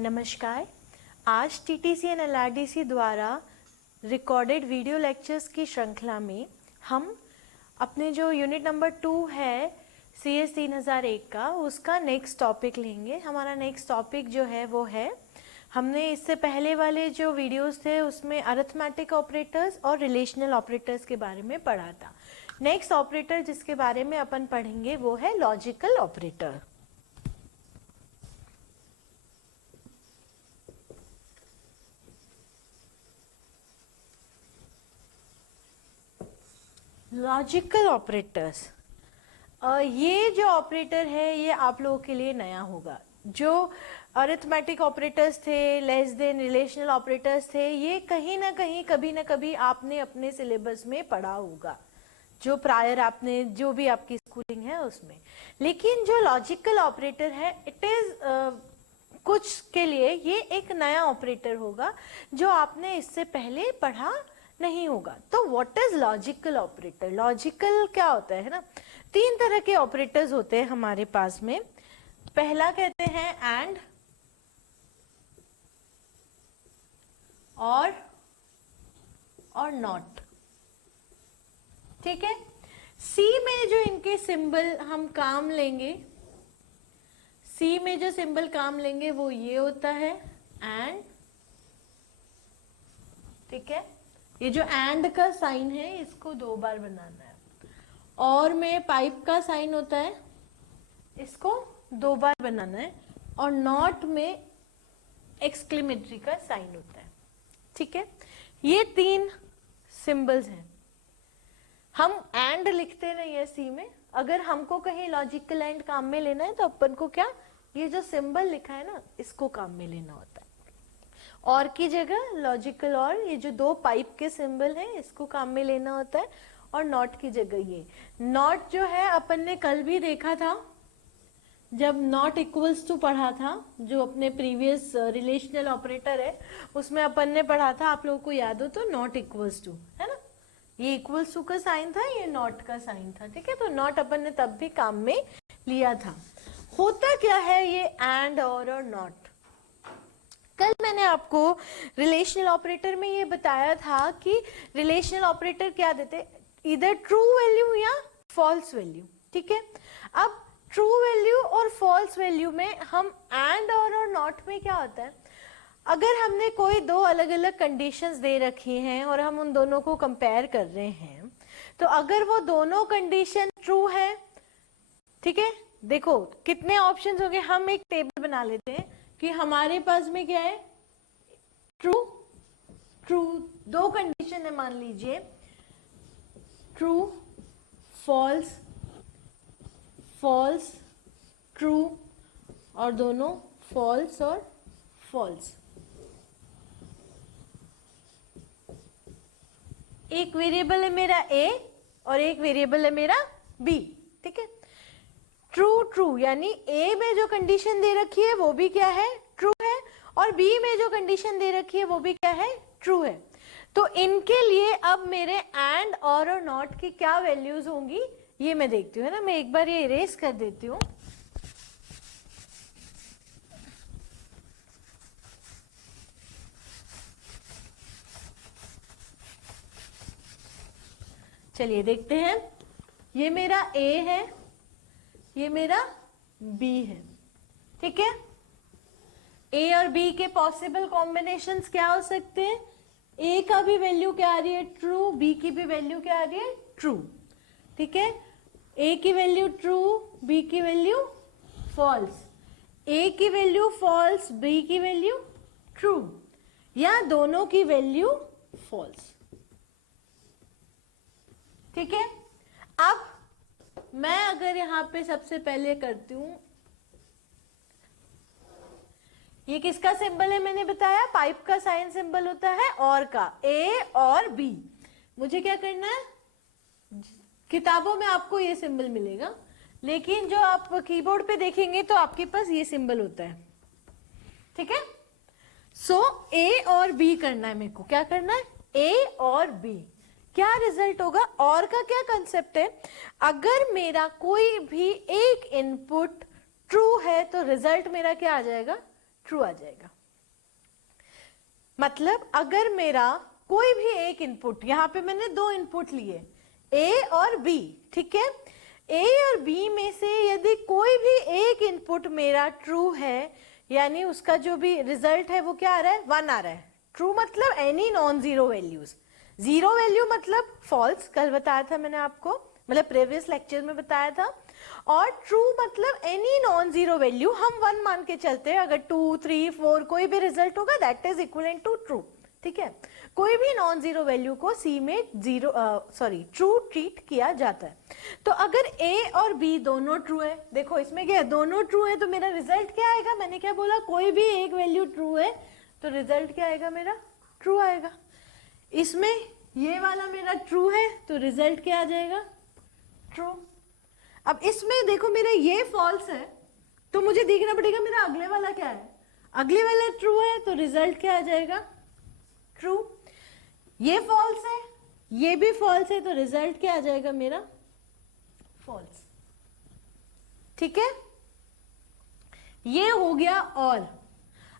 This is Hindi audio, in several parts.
नमस्कार। आज टीटीसी एंड एलआरडीसी द्वारा रिकॉर्डेड वीडियो लेक्चर्स की श्रृंखला में हम अपने जो यूनिट नंबर 2 है CS 3001 का, उसका नेक्स्ट टॉपिक लेंगे। हमारा नेक्स्ट टॉपिक जो है वो है, हमने इससे पहले वाले जो वीडियोस थे उसमें अरिथमेटिक ऑपरेटर्स और रिलेशनल ऑपरेटर्स के बारे में पढ़ा था। नेक्स्ट ऑपरेटर जिसके बारे में अपन पढ़ेंगे वो है लॉजिकल ऑपरेटर। लॉजिकल ऑपरेटर्स, ये जो ऑपरेटर है ये आप लोगों के लिए नया होगा। जो अरिथमेटिक ऑपरेटर्स थे, लेस देन, रिलेशनल ऑपरेटर्स थे, ये कहीं ना कहीं कभी ना कभी आपने अपने सिलेबस में पढ़ा होगा, जो प्रायर आपने, जो भी आपकी स्कूलिंग है उसमें। लेकिन जो लॉजिकल ऑपरेटर है, इट इज कुछ के लिए ये एक नया ऑपरेटर होगा जो आपने इससे पहले पढ़ा नहीं होगा। तो what is logical operator? Logical क्या होता है ना, 3 तरह के ऑपरेटर्स होते हैं हमारे पास में। पहला कहते हैं एंड, और नॉट। ठीक है। सी में जो इनके सिंबल हम काम लेंगे, सी में जो सिंबल काम लेंगे वो ये होता है एंड। ठीक है। ये जो एंड का साइन है इसको 2 बार बनाना है। और में पाइप का साइन होता है, इसको 2 बार बनाना है। और नॉट में एक्सक्लेमेटरी का साइन होता है। ठीक है। ये 3 सिंबल्स हैं। हम एंड लिखते नहीं है सी में। अगर हमको कहीं लॉजिकल एंड काम में लेना है तो अपन को क्या, ये जो सिंबल लिखा है ना इसको काम में लेना होता है। और की जगह लॉजिकल, और ये जो 2 पाइप के सिंबल हैं इसको काम में लेना होता है। और नॉट की जगह ये नॉट जो है, अपन ने कल भी देखा था जब नॉट इक्वल्स टू पढ़ा था, जो अपने प्रीवियस रिलेशनल ऑपरेटर है उसमें अपन ने पढ़ा था, आप लोगों को याद हो तो, नॉट इक्वल्स टू है ना, ये इक्वल्स टू का साइन था, ये नॉट का साइन था। ठीक है। तो नॉट अपन ने तब भी काम में लिया था। होता क्या है ये एंड और नॉट? कल मैंने आपको रिलेशनल ऑपरेटर में ये बताया था कि रिलेशनल ऑपरेटर क्या देते, इधर ट्रू वैल्यू या फॉल्स वैल्यू। ठीक है। अब ट्रू वैल्यू और फॉल्स वैल्यू में हम एंड और नॉट में क्या होता है, अगर हमने कोई 2 अलग अलग कंडीशंस दे रखी हैं और हम उन दोनों को कंपेयर कर रहे हैं, तो अगर वो दोनों कंडीशन ट्रू है, ठीक है, देखो कितने ऑप्शंस हो गए। हम एक टेबल बना लेते हैं कि हमारे पास में क्या है, ट्रू, ट्रू, 2 कंडीशन है मान लीजिए, ट्रू, फॉल्स, फॉल्स, ट्रू, और दोनों फॉल्स और फॉल्स। एक वेरिएबल है मेरा ए और एक वेरिएबल है मेरा बी। ठीक है। ट्रू ट्रू यानी ए में जो कंडीशन दे रखी है वो भी क्या है, ट्रू है, और बी में जो कंडीशन दे रखी है वो भी क्या है, ट्रू है। तो इनके लिए अब मेरे एंड और नॉट की क्या वैल्यूज होंगी ये मैं देखती हूँ, है ना। मैं एक बार ये इरेज कर देती हूँ। चलिए देखते हैं। ये मेरा ए है, ये मेरा बी है। ठीक है। ए और बी के पॉसिबल कॉम्बिनेशंस क्या हो सकते हैं, ए का भी वैल्यू क्या आ रही है, ट्रू, बी की भी वैल्यू क्या आ रही है, ट्रू। ठीक है। ए की वैल्यू ट्रू, बी की वैल्यू फॉल्स, ए की वैल्यू फॉल्स, बी की वैल्यू ट्रू, या दोनों की वैल्यू फॉल्स। ठीक है। अब मैं अगर यहां पे सबसे पहले करती हूं, ये किसका सिंबल है मैंने बताया, पाइप का साइन सिंबल होता है और का, ए और बी। मुझे क्या करना है, किताबों में आपको ये सिंबल मिलेगा, लेकिन जो आप कीबोर्ड पे देखेंगे तो आपके पास ये सिंबल होता है। ठीक है। सो ए और बी करना है मेरे को, क्या करना है, ए और बी। क्या रिजल्ट होगा, और का क्या कंसेप्ट है, अगर मेरा कोई भी एक इनपुट ट्रू है तो रिजल्ट मेरा क्या आ जाएगा, ट्रू आ जाएगा। मतलब अगर मेरा कोई भी एक इनपुट, यहां पे मैंने दो इनपुट लिए ए और बी, ठीक है, ए और बी में से यदि कोई भी एक इनपुट मेरा ट्रू है, यानी उसका जो भी रिजल्ट है वो क्या आ रहा है, 1 आ रहा है। ट्रू मतलब any non zero values, zero value मतलब फॉल्स, कल बताया था मैंने आपको, मतलब प्रीवियस लेक्चर में बताया था। और ट्रू मतलब एनी नॉन जीरो वैल्यू, हम 1 मान के चलते हैं, अगर 2, 3, 4 कोई भी रिजल्ट होगा that is equivalent to true, ठीक है। कोई भी नॉन जीरो वैल्यू को सी में ट्रू ट्रीट किया जाता है। तो अगर ए और बी दोनों ट्रू है, देखो इसमें क्या है, दोनों ट्रू है तो मेरा रिजल्ट क्या आएगा, मैंने क्या बोला, कोई भी एक वैल्यू ट्रू है तो रिजल्ट क्या आएगा मेरा, ट्रू आएगा। इसमें ये वाला मेरा ट्रू है तो रिजल्ट क्या आ जाएगा, ट्रू। अब इसमें देखो मेरा ये फॉल्स है तो मुझे देखना पड़ेगा मेरा अगले वाला क्या है, अगले वाला ट्रू है तो रिजल्ट क्या आ जाएगा, ट्रू। ये फॉल्स है, ये भी फॉल्स है तो रिजल्ट क्या आ जाएगा मेरा, फॉल्स, ठीक है। ये हो गया। और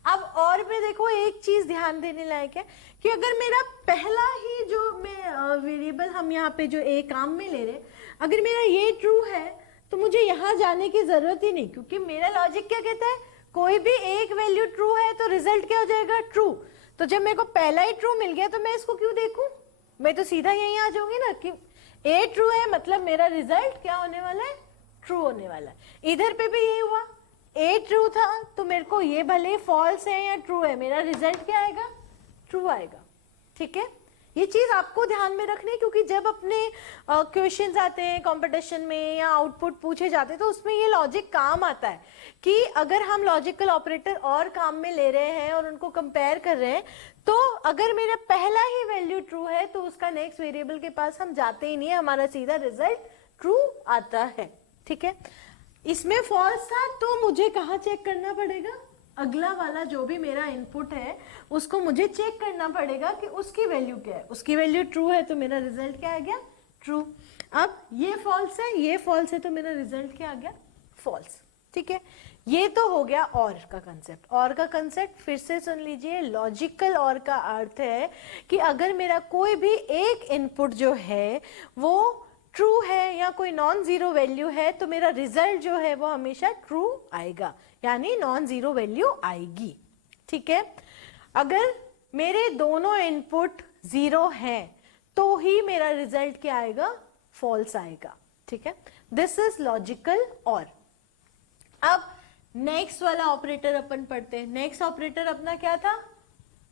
अब और पे देखो एक चीज ध्यान देने लायक है कि अगर मेरा पहला ही जो मैं वेरिएबल हम यहाँ पे जो ए काम में ले रहे, अगर मेरा ये ट्रू है तो मुझे यहाँ जाने की जरूरत ही नहीं, क्योंकि मेरा लॉजिक क्या कहता है, कोई भी एक वैल्यू ट्रू है तो रिजल्ट क्या हो जाएगा, ट्रू। तो जब मेरे को पहला ही ट्रू मिल गया तो मैं इसको क्यों देखूं, मैं तो सीधा यहीं आ जाऊंगी ना कि ए ट्रू है मतलब मेरा रिजल्ट क्या होने वाला है, ट्रू होने वाला है। इधर पे भी ये हुआ, ए ट्रू था तो मेरे को ये भले फॉल्स है या ट्रू है, मेरा रिजल्ट क्या आएगा, ट्रू आएगा, ठीक है। ये चीज आपको ध्यान में रखनी है, क्योंकि जब अपने क्वेश्चंस आते हैं कंपटीशन में या आउटपुट पूछे जाते हैं तो उसमें ये लॉजिक काम आता है कि अगर हम लॉजिकल ऑपरेटर और काम में ले रहे हैं और उनको कंपेयर कर रहे हैं, तो अगर मेरा पहला ही वैल्यू ट्रू है तो उसका नेक्स्ट वेरिएबल के पास हम जाते ही नहीं है, हमारा सीधा रिजल्ट ट्रू आता है, ठीक है। इसमें फॉल्स था तो मुझे कहाँ चेक करना पड़ेगा, अगला वाला जो भी मेरा इनपुट है उसको मुझे चेक करना पड़ेगा कि उसकी वैल्यू क्या है, उसकी वैल्यू ट्रू है तो मेरा रिजल्ट क्या आ गया, ट्रू। अब ये फॉल्स है, ये फॉल्स है तो मेरा रिजल्ट क्या आ गया, फॉल्स, ठीक है। ये तो हो गया और का कंसेप्ट। और का कंसेप्ट फिर से सुन लीजिए, लॉजिकल और का अर्थ है कि अगर मेरा कोई भी एक इनपुट जो है वो ट्रू है या कोई नॉन जीरो वैल्यू है तो मेरा रिजल्ट जो है वो हमेशा ट्रू आएगा, यानी नॉन जीरो वैल्यू आएगी, ठीक है। अगर मेरे दोनों इनपुट जीरो हैं तो ही मेरा रिजल्ट क्या आएगा, फॉल्स आएगा, ठीक है। दिस इज लॉजिकल और। अब नेक्स्ट वाला ऑपरेटर अपन पढ़ते हैं। नेक्स्ट ऑपरेटर अपना क्या था,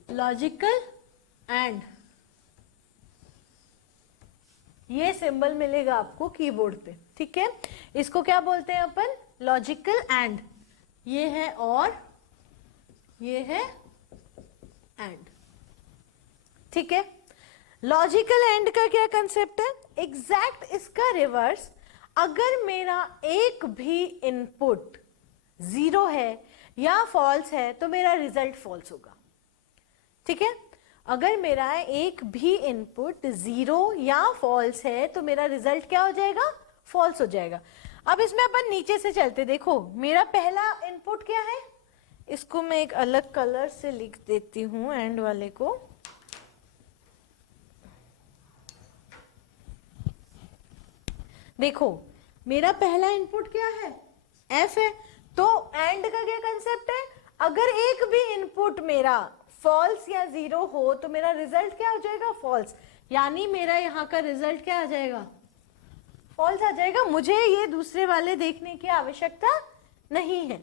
लॉजिकल एंड। ये सिंबल मिलेगा आपको कीबोर्ड पे, ठीक है। इसको क्या बोलते हैं अपन, लॉजिकल एंड। ये है और, ये है एंड, ठीक है। लॉजिकल एंड का क्या कंसेप्ट है, एग्जैक्ट इसका रिवर्स। अगर मेरा एक भी इनपुट जीरो है या फॉल्स है तो मेरा रिजल्ट फॉल्स होगा, ठीक है। अगर मेरा एक भी इनपुट जीरो या फॉल्स है तो मेरा रिजल्ट क्या हो जाएगा, फॉल्स हो जाएगा। अब इसमें अपन नीचे से चलते, देखो मेरा पहला इनपुट क्या है, इसको मैं एक अलग कलर से लिख देती हूं एंड वाले को। देखो मेरा पहला इनपुट क्या है, एफ है, तो एंड का क्या कंसेप्ट है, अगर एक भी इनपुट मेरा फॉल्स या जीरो हो तो मेरा रिजल्ट क्या हो जाएगा, फॉल्स, यानी मेरा यहाँ का रिजल्ट क्या आ जाएगा, फॉल्स आ जाएगा। मुझे ये दूसरे वाले देखने की आवश्यकता नहीं है।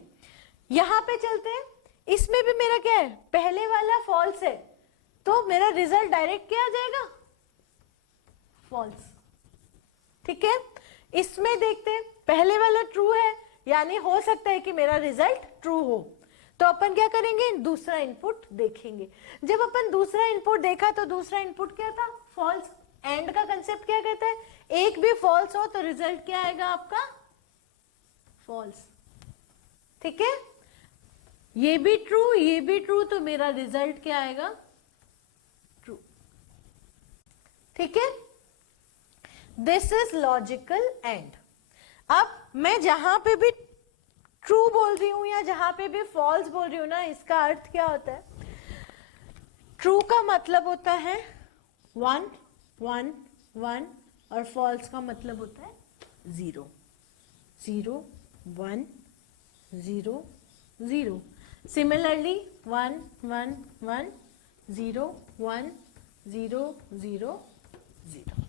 यहां पे चलते हैं, इसमें भी मेरा क्या है, पहले वाला फॉल्स है तो मेरा रिजल्ट डायरेक्ट क्या आ जाएगा, फॉल्स, ठीक है। इसमें देखते हैं, पहले वाला ट्रू है यानी हो सकता है कि मेरा रिजल्ट ट्रू हो, तो अपन क्या करेंगे, दूसरा इनपुट देखेंगे। जब अपन दूसरा इनपुट देखा तो दूसरा इनपुट क्या था, फॉल्स। एंड का कंसेप्ट क्या कहता है, एक भी फॉल्स हो तो रिजल्ट क्या आएगा आपका, फॉल्स, ठीक है। ये भी ट्रू, ये भी ट्रू, तो मेरा रिजल्ट क्या आएगा, ट्रू, ठीक है। This is logical and. अब मैं जहां पे भी ट्रू बोल रही हूँ या जहां पे भी फॉल्स बोल रही हूँ ना, इसका अर्थ क्या होता है? ट्रू का मतलब होता है 1 1 1 और फॉल्स का मतलब होता है 0 0 1 0 0. सिमिलरली 1 1 1 0 1 0 0 0.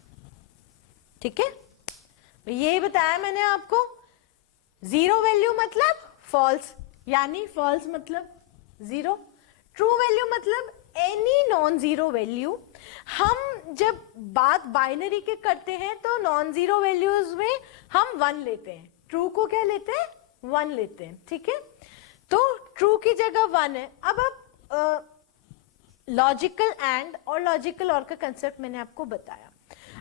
ठीक है, यही बताया मैंने आपको. जीरो वैल्यू मतलब फॉल्स, यानी फॉल्स मतलब जीरो. ट्रू वैल्यू मतलब एनी नॉन जीरो वैल्यू. हम जब बात बाइनरी के करते हैं तो नॉन जीरो वैल्यूज में हम 1 लेते हैं, ट्रू को क्या लेते हैं? 1 लेते हैं. ठीक है, तो ट्रू की जगह 1 है. अब आप लॉजिकल एंड और लॉजिकल और का कंसेप्ट मैंने आपको बताया.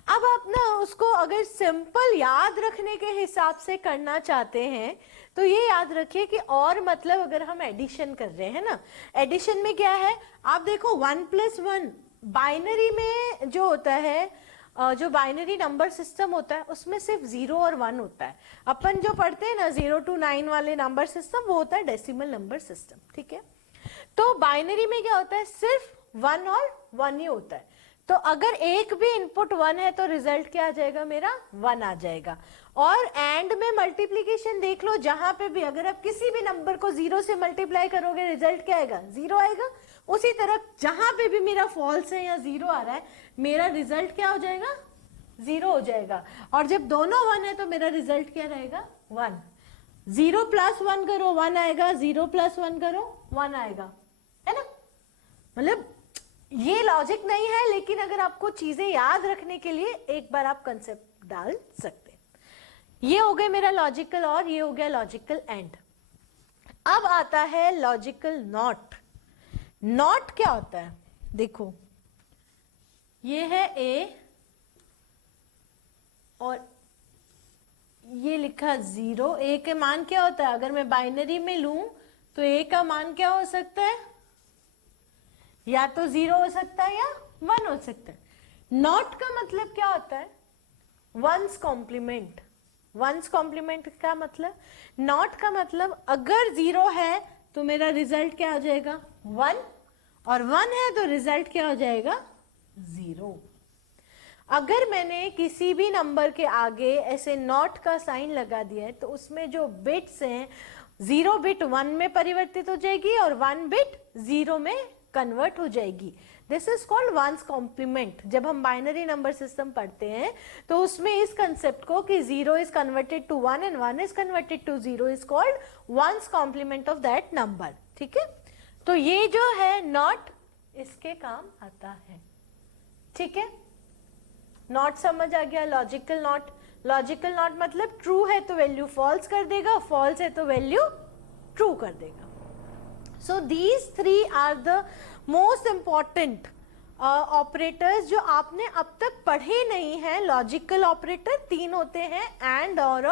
अब आप ना उसको अगर सिंपल याद रखने के हिसाब से करना चाहते हैं तो ये याद रखिए कि और मतलब अगर हम एडिशन कर रहे हैं ना, एडिशन में क्या है आप देखो 1 + 1 बाइनरी में जो होता है, जो बाइनरी नंबर सिस्टम होता है उसमें सिर्फ 0 और 1 होता है. अपन जो पढ़ते हैं ना 0 to 9 वाले नंबर सिस्टम, वो होता है डेसिमल नंबर सिस्टम. ठीक है, तो बाइनरी में क्या होता है? सिर्फ 1 और 1 ही होता है. तो अगर एक भी इनपुट 1 है तो रिजल्ट क्या आ जाएगा? मेरा 1 आ जाएगा. और एंड में मल्टीप्लीकेशन देख लो, जहां पे भी अगर आप किसी भी नंबर को 0 से मल्टीप्लाई करोगे रिजल्ट क्या आएगा? 0 आएगा. उसी तरह जहां पे भी मेरा फॉल्स है या 0 आ रहा है, मेरा रिजल्ट क्या हो जाएगा? 0 हो जाएगा. और जब दोनों 1 है तो मेरा रिजल्ट क्या रहेगा? 1. 0 + 1 करो 1 आएगा, 0 + 1 करो 1 आएगा, है ना. मतलब ये लॉजिक नहीं है, लेकिन अगर आपको चीजें याद रखने के लिए एक बार आप कंसेप्ट डाल सकते हैं. ये हो गए मेरा लॉजिकल और ये हो गया लॉजिकल एंड. अब आता है लॉजिकल नॉट. नॉट क्या होता है? देखो ये है ए और ये लिखा 0. ए के मान क्या होता है? अगर मैं बाइनरी में लूं तो ए का मान क्या हो सकता है? या तो 0 हो सकता है या 1 हो सकता है. नॉट का मतलब क्या होता है? Once complement. वंस कॉम्प्लीमेंट का मतलब, नॉट का मतलब अगर 0 है तो मेरा रिजल्ट क्या हो जाएगा? 1. और 1 है तो रिजल्ट क्या हो जाएगा? 0. अगर मैंने किसी भी नंबर के आगे ऐसे नॉट का साइन लगा दिया है तो उसमें जो बिट्स हैं, 0 बिट 1 में परिवर्तित हो जाएगी और 1 बिट 0 में कन्वर्ट हो जाएगी. This is called one's complement. जब हम बाइनरी नंबर सिस्टम पढ़ते हैं तो उसमें इस कंसेप्ट को कि 0 is converted to 1 and 1 is converted to 0 is called one's complement of that number. ठीक है, तो ये जो है नॉट इसके काम आता है. ठीक है, नॉट समझ आ गया. Logical not. लॉजिकल नॉट मतलब ट्रू है तो वैल्यू फॉल्स कर देगा, फॉल्स है तो वैल्यू ट्रू कर देगा. So these 3 are the most important operators जो आपने अब तक पढ़े नहीं हैं. लॉजिकल ऑपरेटर 3 होते हैं, एंड और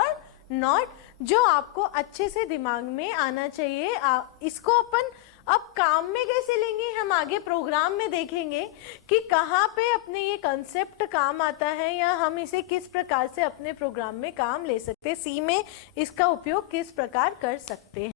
नॉट, जो आपको अच्छे से दिमाग में आना चाहिए. इसको अपन अब काम में कैसे लेंगे हम आगे प्रोग्राम में देखेंगे कि कहाँ पे अपने ये कंसेप्ट काम आता है या हम इसे किस प्रकार से अपने प्रोग्राम में काम ले सकते हैं. सी में इसका उपयोग किस प्रकार कर सकते हैं.